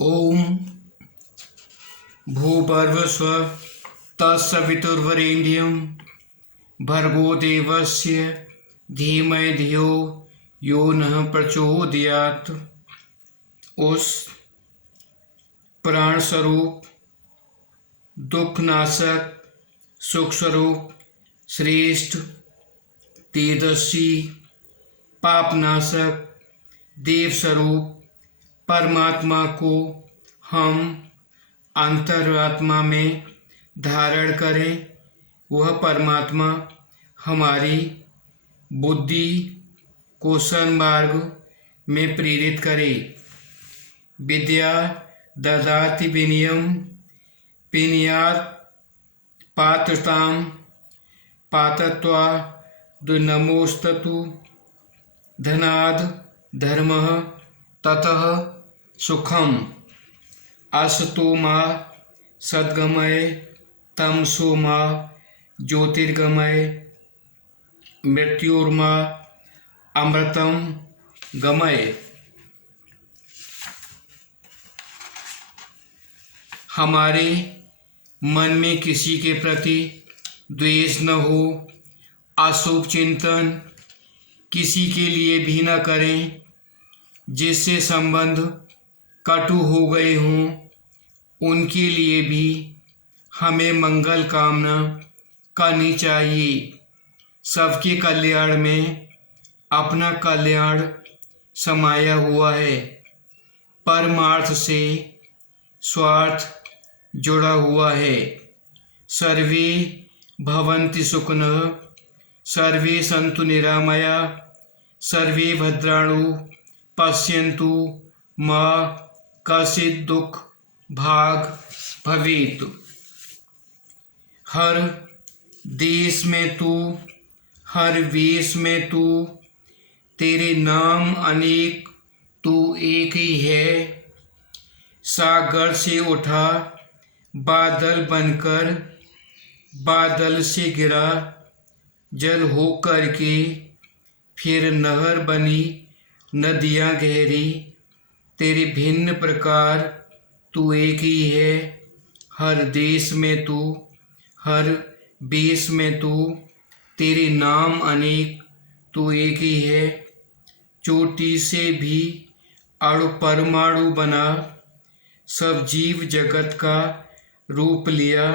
ओम भूर्भुवस्सुः तत्सवितुर्वरेण्यं भर्गो देवस्य धीमहि धियो यो नः प्रचोदयात्। उस प्राण स्वरूप, दुखनाशक, सुख स्वरूप, श्रेष्ठ, तेजस्वी, पापनाशक, देव स्वरूप परमात्मा को हम अंतरात्मा में धारण करें। वह परमात्मा हमारी बुद्धि को सन्मार्ग में प्रेरित करे। विद्या ददाति विनयं विनयात् पात्रतां पात्रत्वात् नमोस्तु। धनाद् धर्मः ततः सुखम। असतो मा सद्गमय तमसो मा ज्योतिर्गमय मृत्योर्मा अमृतम गमय। हमारे मन में किसी के प्रति द्वेष न हो, अशुभ चिंतन किसी के लिए भी न करें। जिससे संबंध कटु हो गए हों उनके लिए भी हमें मंगल कामना करनी चाहिए। सबके कल्याण में अपना कल्याण समाया हुआ है। परमार्थ से स्वार्थ जुड़ा हुआ है। सर्वे भवन्ति सुखिनः सर्वे सन्तु निरामया सर्वे भद्राणु पश्यन्तु मा कश्चित् दुख भाग भवेत्। हर देश में तू, हर वेश में तू, तेरे नाम अनेक तू एक ही है। सागर से उठा बादल बनकर, बादल से गिरा जल हो कर के, फिर नहर बनी नदियाँ गहरी। तेरे भिन्न प्रकार तू एक ही है। हर देश में तू, हर वेश में तू, तेरे नाम अनेक तू एक ही है। चोटी से भी अणु परमाणु बना, सब जीव जगत का रूप लिया।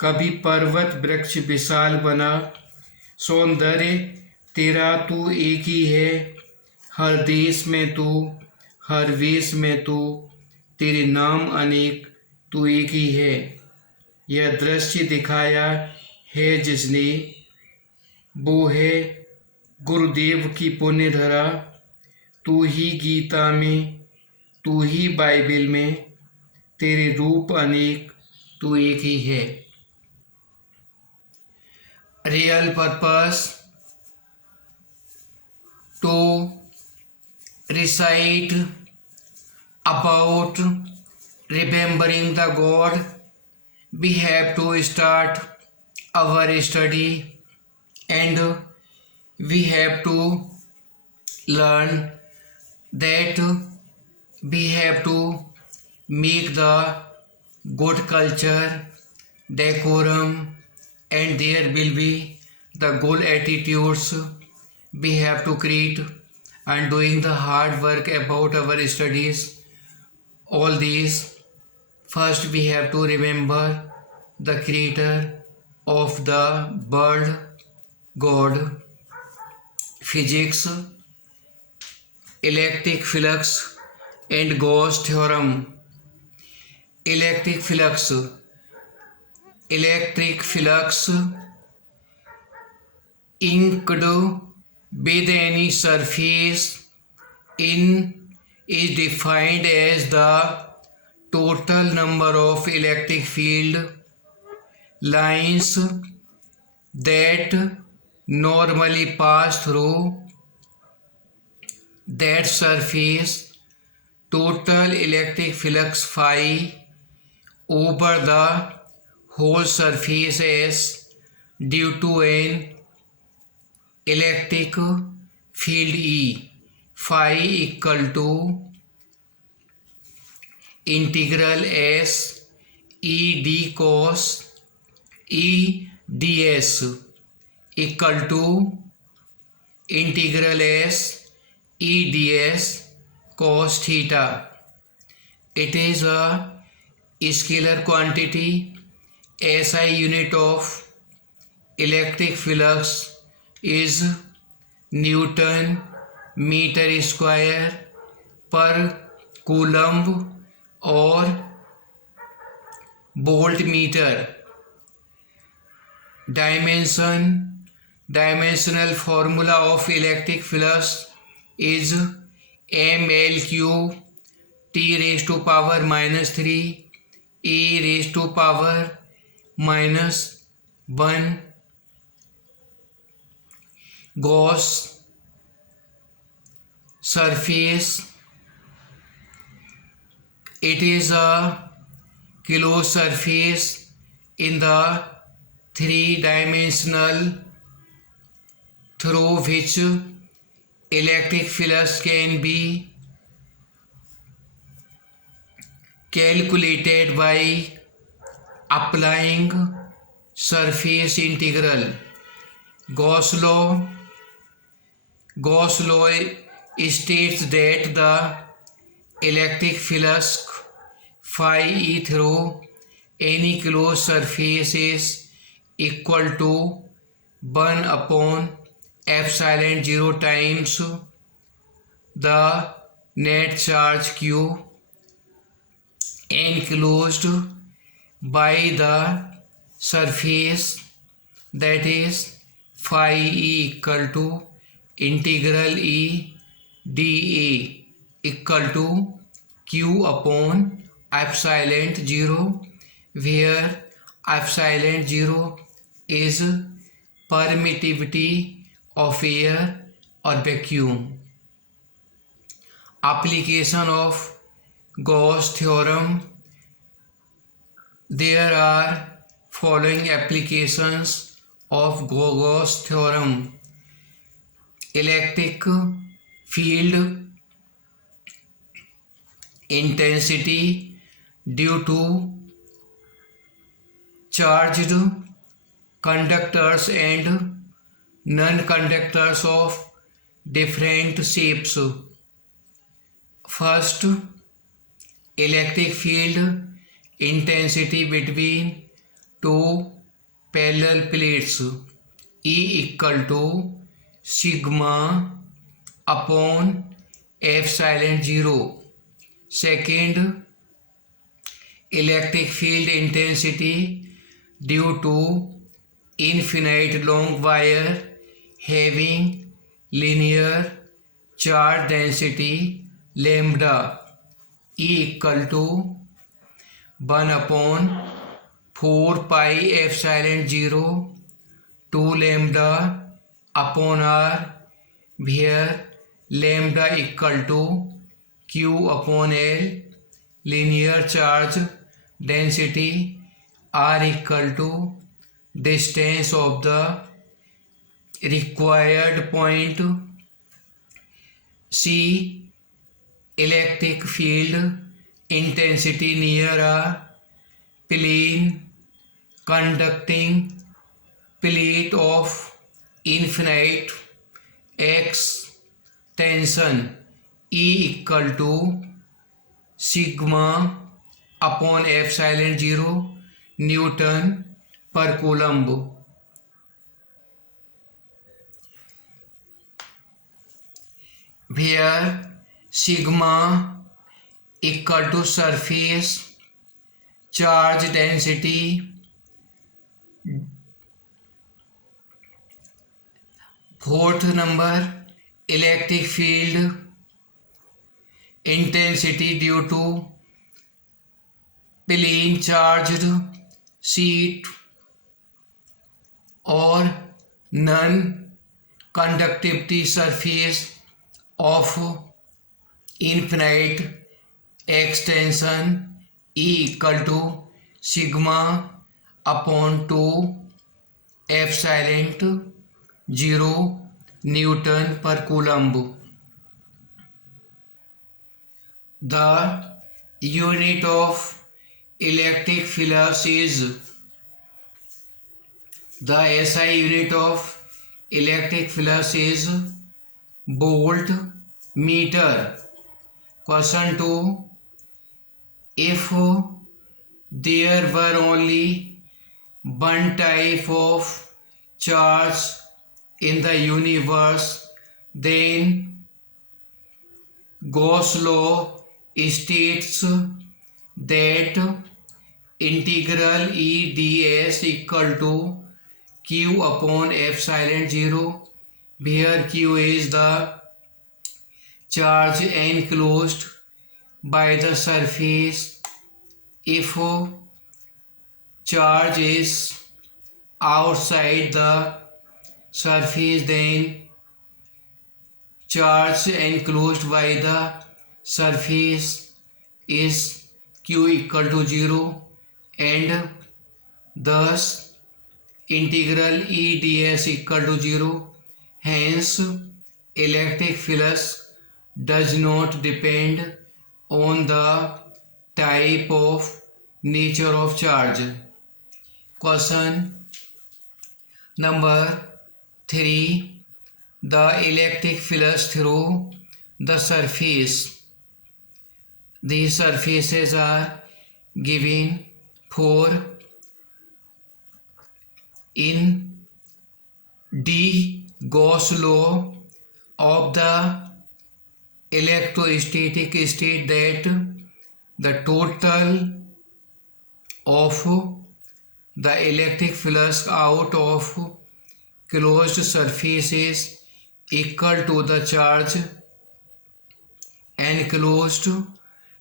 कभी पर्वत वृक्ष विशाल बना, सौंदर्य तेरा तू एक ही है। हर देश में तू, हर वेश में तू, तेरे नाम अनेक तू एक ही है। यह दृश्य दिखाया है जिसने, वो है गुरुदेव की पुण्य धरा। तू ही गीता में, तू ही बाइबल में, तेरे रूप अनेक तू एक ही है। Real purpose to recite about remembering the God, we have to start our study and we have to learn that we have to make the good culture, decorum, and there will be the good attitudes we have to create and doing the hard work about our studies. All these, first we have to remember the creator of the world, God, physics, electric flux and Gauss theorem. Electric flux inked with any surface is defined as the total number of electric field lines that normally pass through that surface. Total electric flux phi over the whole surface is due to an electric field E, phi equal to integral s e d cos e ds equal to integral s e ds cos theta. It is a scalar quantity. SI unit of electric flux is Newton meter square per coulomb or voltmeter. Dimensional formula of electric flux is ml³ t raised to power minus 3 e raised to power minus 1 Gauss surface. It is a closed surface in the three-dimensional through which electric flux can be calculated by applying surface integral. Gauss law states that the electric flux phi e through any closed surface is equal to 1 upon epsilon 0 times the net charge q enclosed by the surface, that is phi e equal to integral e dA equal to q upon epsilon 0, where epsilon 0 is permittivity of air or vacuum. Application of Gauss theorem. There are following applications of Gauss theorem. Electric field intensity due to charged conductors and non-conductors of different shapes. First, electric field intensity between two parallel plates E equal to sigma upon epsilon 0. Second, electric field intensity due to infinite long wire having linear charge density lambda E equal to 1 upon 4 pi epsilon 0 2 lambda upon r, where lambda equal to q upon l, linear charge density r equal to distance of the required point. C, electric field intensity near a plane conducting plate of infinite x tension E equal to sigma upon epsilon 0 Newton per coulomb. Where sigma equal to surface charge density Fourth number, electric field intensity due to plane charged sheet or non-conductivity surface of infinite extension E equal to sigma upon 2 epsilon 0 Newton per coulomb. The unit of electric flux is the SI unit of electric flux is volt meter. Question 2. If there were only one type of charge in the universe, then Gauss law states that integral E ds equal to q upon epsilon 0, where q is the charge enclosed by the surface. If charge is outside the surface, then charge enclosed by the surface is q equal to 0, and thus integral E ds equal to 0. Hence, electric flux does not depend on the type of nature of charge. Question number 3. The electric flux through the surface. These surfaces are given for in D. Gauss law of the electrostatic state that the total of the electric flux out of closed surface is equal to the charge enclosed,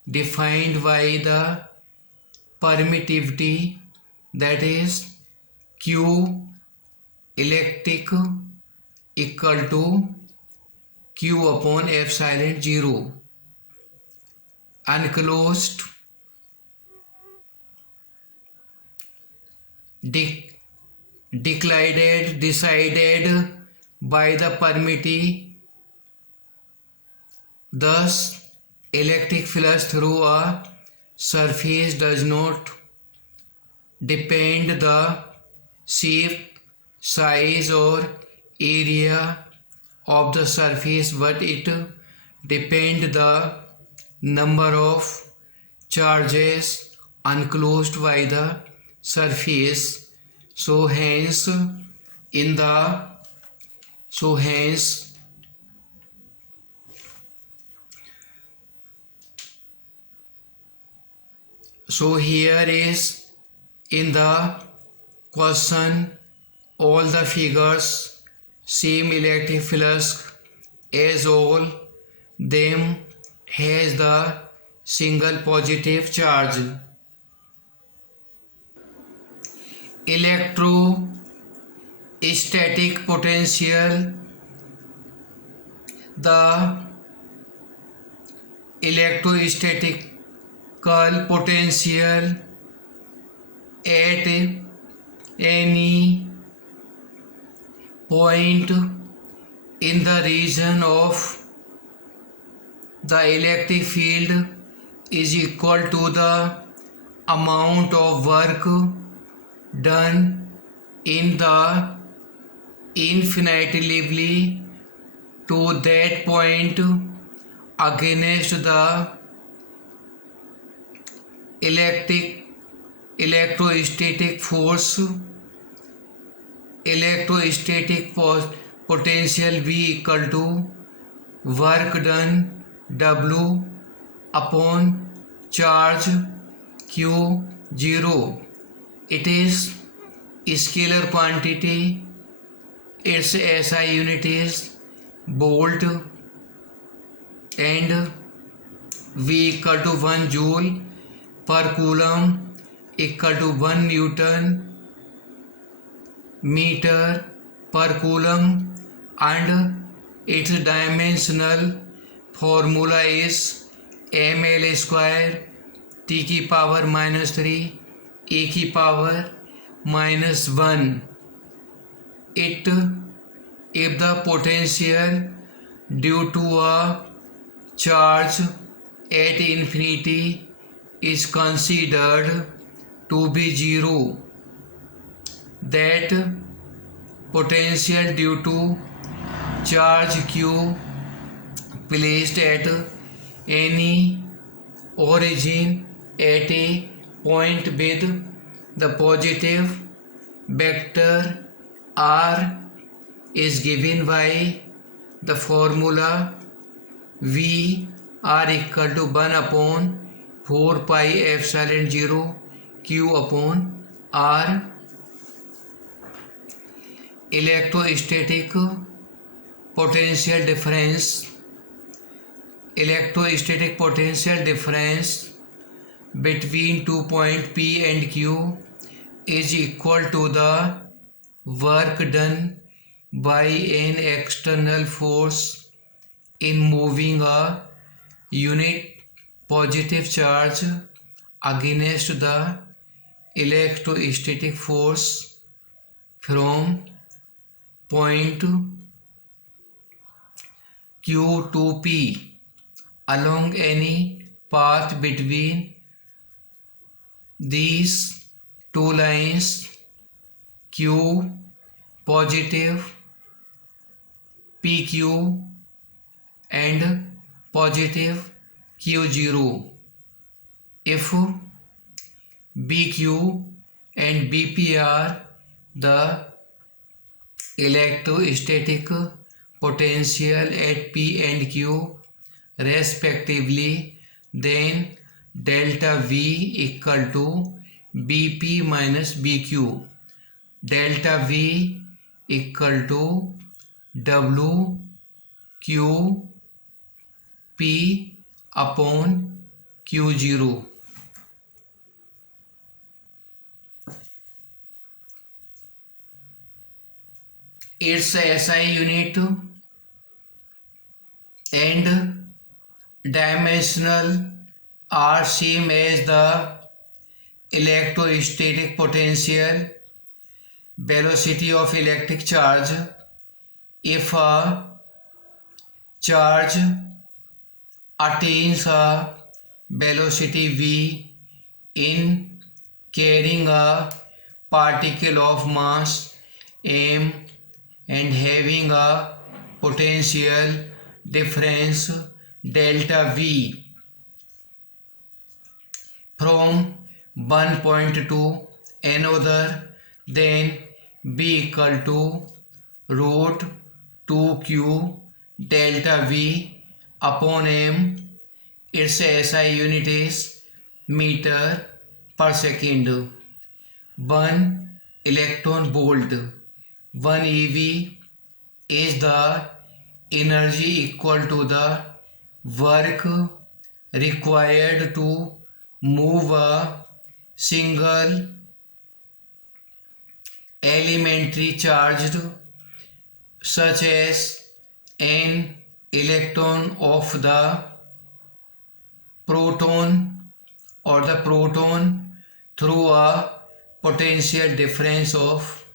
defined by the permittivity, that is Q electric equal to Q upon epsilon 0. Enclosed decided by the permittivity. Thus, electric flux through a surface does not depend the shape, size or area of the surface, but it depends the number of charges enclosed by the surface. So hence here is in the question all the figures same electric flux as all them has the single positive charge. Electrostatic potential. The electrostatical potential at any point in the region of the electric field is equal to the amount of work done in the infinitely to that point against the electrostatic force. Electrostatic potential V equal to work done W upon charge Q 0. It is scalar quantity. Its SI unit is volt and V equal to 1 joule per coulomb equal to 1 Newton meter per coulomb, and its dimensional formula is ml square t की power -3 a की power -1. If the potential due to a charge at infinity is considered to be zero, that potential due to charge q placed at any origin at a point with the positive vector r is given by the formula v r equal to 1 upon 4 pi epsilon 0 q upon r. Electrostatic potential difference between 2 points P and Q is equal to the work done by an external force in moving a unit positive charge against the electrostatic force from point Q to P along any path between these two lines, Q positive, PQ and positive Q0. If BQ and BP are the electrostatic potential at P and Q respectively, then delta V equal to BP minus BQ. Delta V equal to W Q P upon Q0. Its SI unit and dimensional are same as the electrostatic potential. Velocity of electric charge: if a charge attains a velocity v in carrying a particle of mass m and having a potential difference delta v from one point to another, then b equal to root 2q delta v upon m. Its SI unit is meter per second. 1 electron volt, 1 eV is the energy equal to the work required to move a single elementary charged such as an electron of the proton or the proton through a potential difference of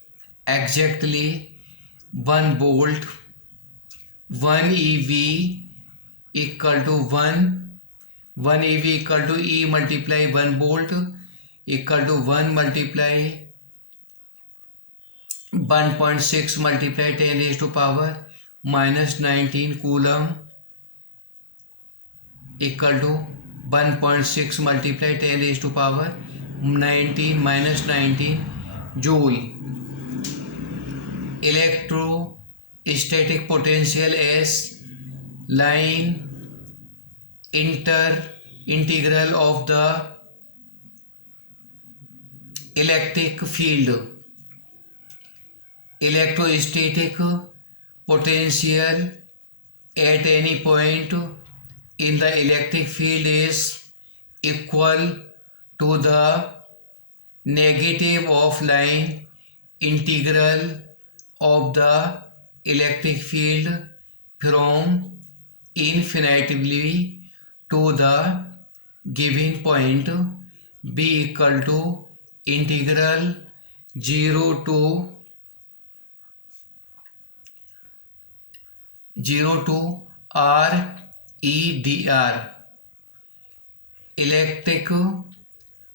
exactly 1 volt. 1 eV equal to 1 eV equal to E multiply 1 volt equal to 1 multiply 1.6 multiply 10 raised to power minus 19 coulomb equal to 1.6 multiply 10 raised to power 19 minus 19 joule. Electrostatic potential as line integral of the electric field. Electrostatic potential at any point in the electric field is equal to the negative of line integral of the electric field from infinitely to the given point. B equal to integral 0 to r e dr. electric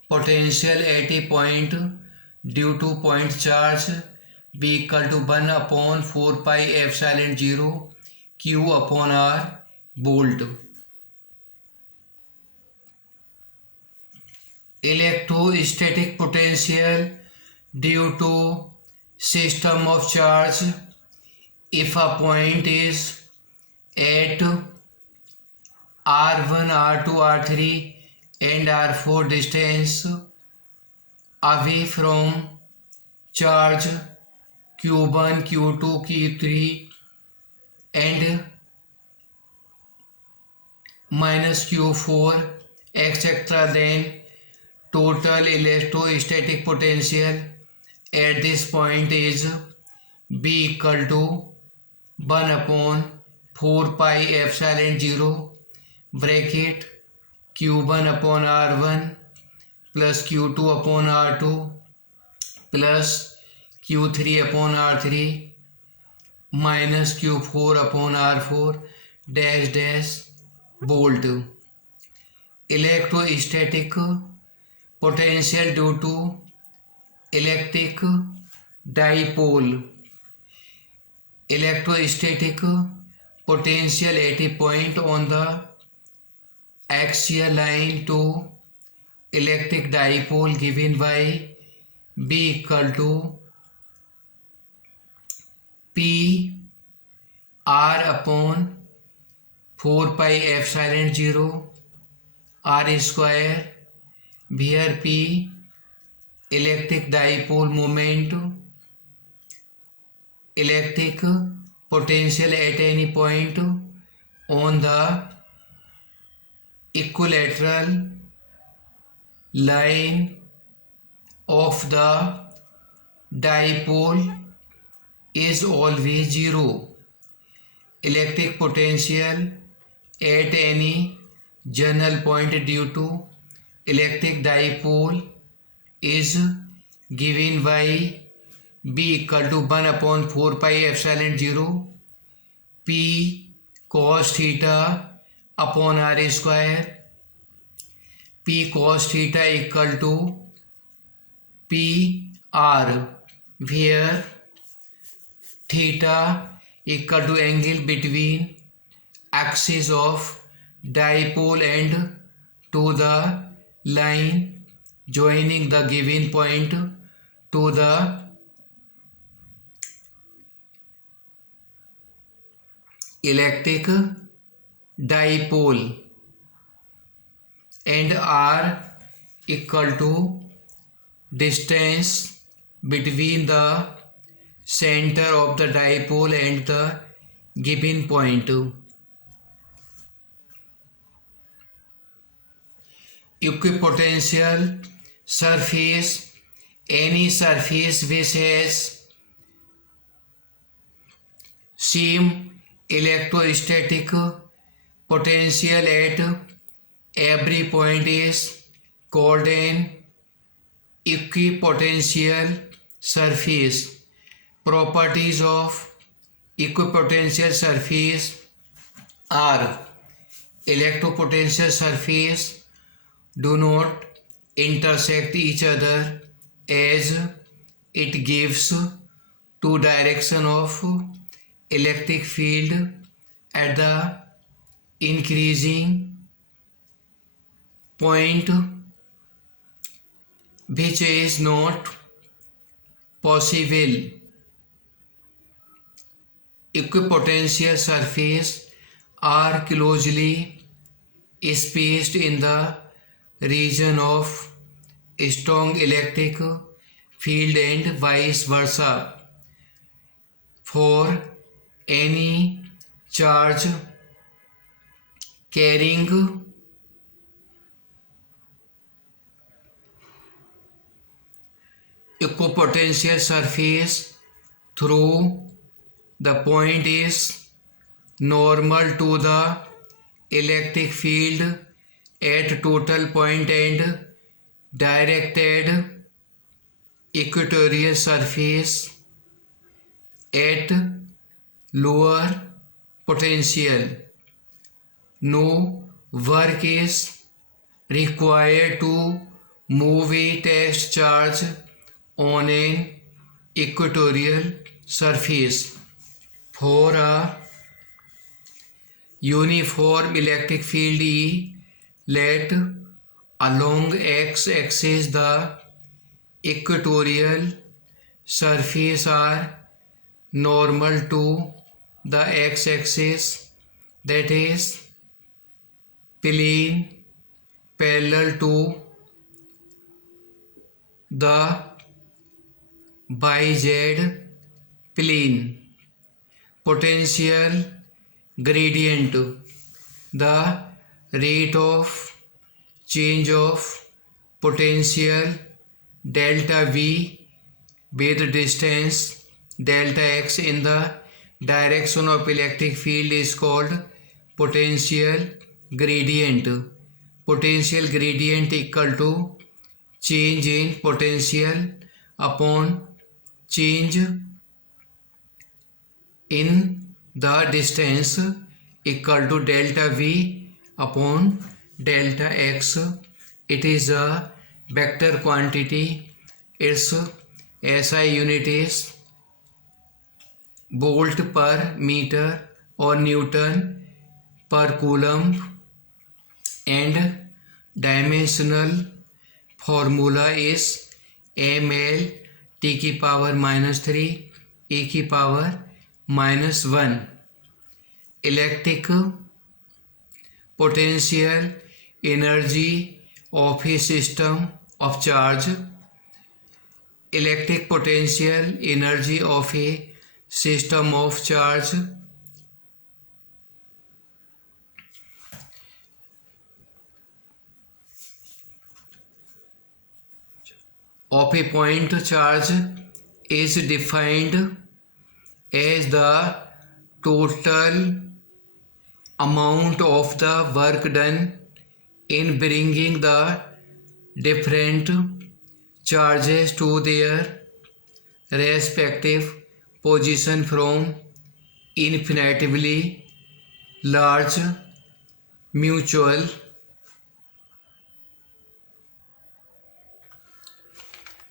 potential at a point due to point charge B equal to 1 upon 4 pi epsilon 0 Q upon R volt. Electrostatic potential due to system of charge if a point is at R1, R2, R3 and R4 distance away from charge Q1, Q2, Q3 and minus Q4 etc. then total electrostatic potential at this point is B equal to 1 upon 4 pi epsilon 0 bracket Q1 upon R1 plus Q2 upon R2 plus Q3 upon R3 minus Q4 upon R4 dash dash volt. Electrostatic potential due to electric dipole. Electrostatic potential at a point on the axial line to electric dipole given by B equal to P R upon 4 pi epsilon 0 R square, where P electric dipole moment, electric potential at any point on the equilateral line of the dipole is always 0. Electric potential at any general point due to electric dipole is given by B equal to 1 upon 4 pi epsilon 0 P cos theta upon R square. P cos theta equal to P R, where theta equal to angle between axis of dipole and to the line joining the given point to the electric dipole, and R equal to distance between the center of the dipole and the given point. Equipotential surface, any surface which has same electrostatic potential at every point is called an equipotential surface. Properties of equipotential surface are: electropotential surface do not intersect each other as it gives two direction of electric field at the increasing point, which is not possible. Equipotential surface are closely spaced in the region of strong electric field and vice versa. For any charge carrying equipotential surface through the point is normal to the electric field at total point and directed equatorial surface at lower potential. No work is required to move a test charge on an equatorial surface. For a uniform electric field E, let along x-axis the equatorial surface are normal to the x-axis, that is plane parallel to the YZ plane. Potential gradient, the rate of change of potential delta V with distance delta x in the direction of electric field is called potential gradient. Potential gradient equal to change in potential upon change in the distance equal to delta V upon delta x. It is a vector quantity. Its SI unit is volt per meter or Newton per coulomb, and dimensional formula is ml t की power -3 e की power -1. Electric potential energy of a system of charge. Electric potential energy of a system of charge of a point charge is defined as the total amount of the work done in bringing the different charges to their respective position from infinitely large mutual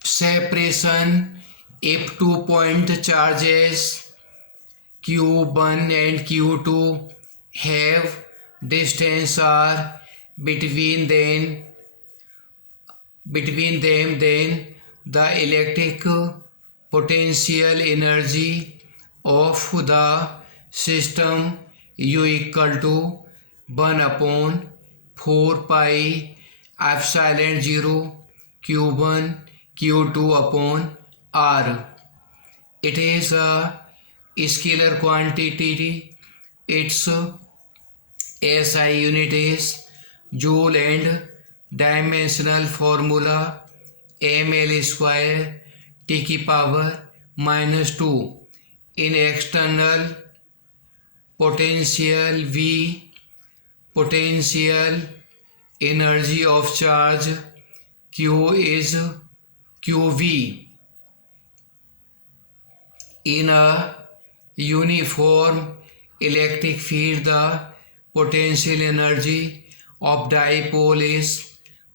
separation if 2 point charges Q1 and Q2 have distance r between them, then the electric potential energy of the system U equal to 1 upon 4 pi epsilon 0 Q1 Q2 upon R. It is a scalar quantity. Its SI unit is joule and dimensional formula ml square t की power -2. In external potential V, potential energy of charge Q is QV. In a uniform electric field, the potential energy of dipole is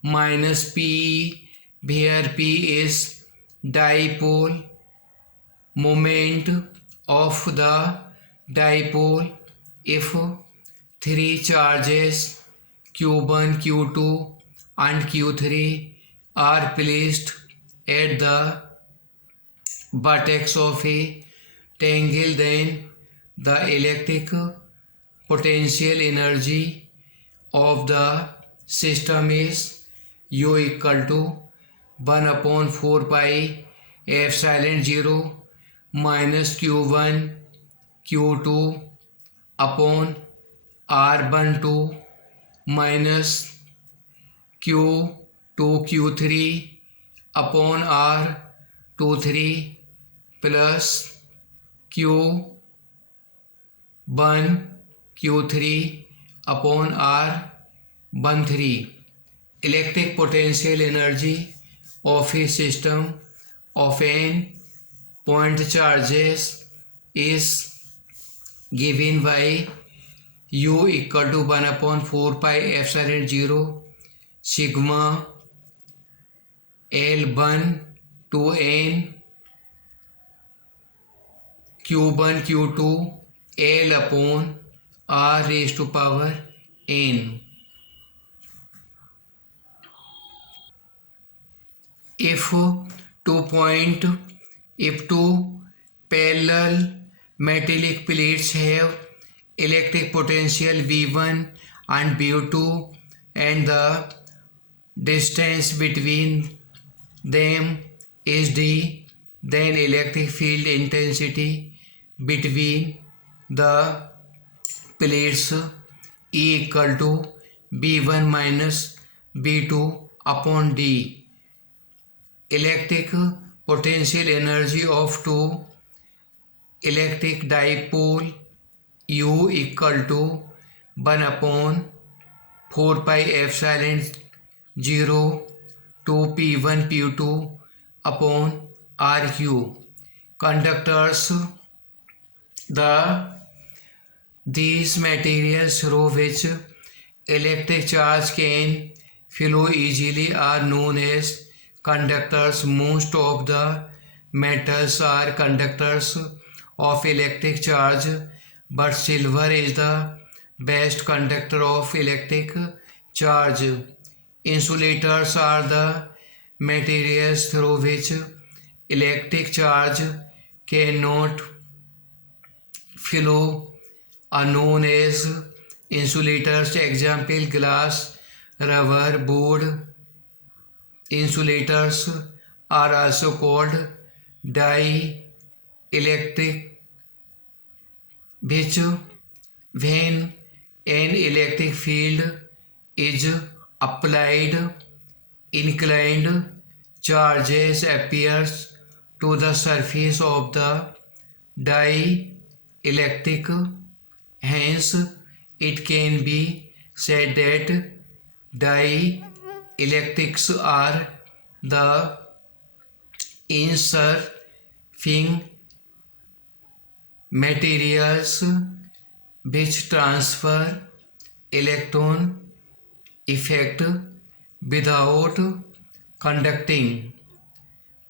-Pe, where P is dipole moment of the dipole. If 3 charges Q1, Q2 and Q3 are placed at the vertex of a triangle, then the electric potential energy of the system is U equal to 1 upon 4 pi epsilon 0 minus Q1 Q2 upon R12 minus Q2 Q3 upon R23 plus Q1 Q3 upon R13. Electric potential energy of a system of n point charges is given by U equal to 1 upon 4 pi epsilon 0 sigma L1 to n Q1 Q2 L upon R raised to power n. If two parallel metallic plates have electric potential V1 and V2 and the distance between them is d, then electric field intensity between the plates E equal to V1 minus V2 upon d. Electric potential energy of two electric dipole U equal to 1 upon 4 pi epsilon 0 to P1 P2 upon RQ. Conductors, these materials through which electric charge can flow easily are known as conductors. Most of the metals are conductors of electric charge, but silver is the best conductor of electric charge. Insulators are the materials through which electric charge cannot flow are known as insulators. Example: glass, rubber, board. Insulators are also called dielectric, which when an electric field is applied, inclined charges appears to the surface of the dielectric. Hence, it can be said that dielectrics are the insurfing materials which transfer electron effect without conducting.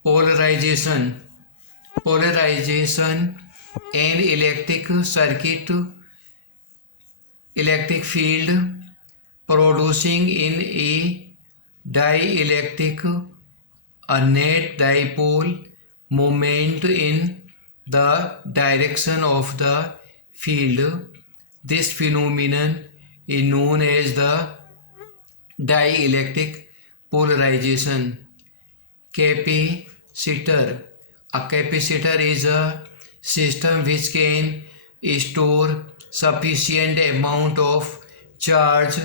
Polarization. An electric circuit, electric field producing in a dielectric a net dipole moment in the direction of the field. This phenomenon is known as the dielectric polarization. Capacitor. A capacitor is a system which can store sufficient amount of charge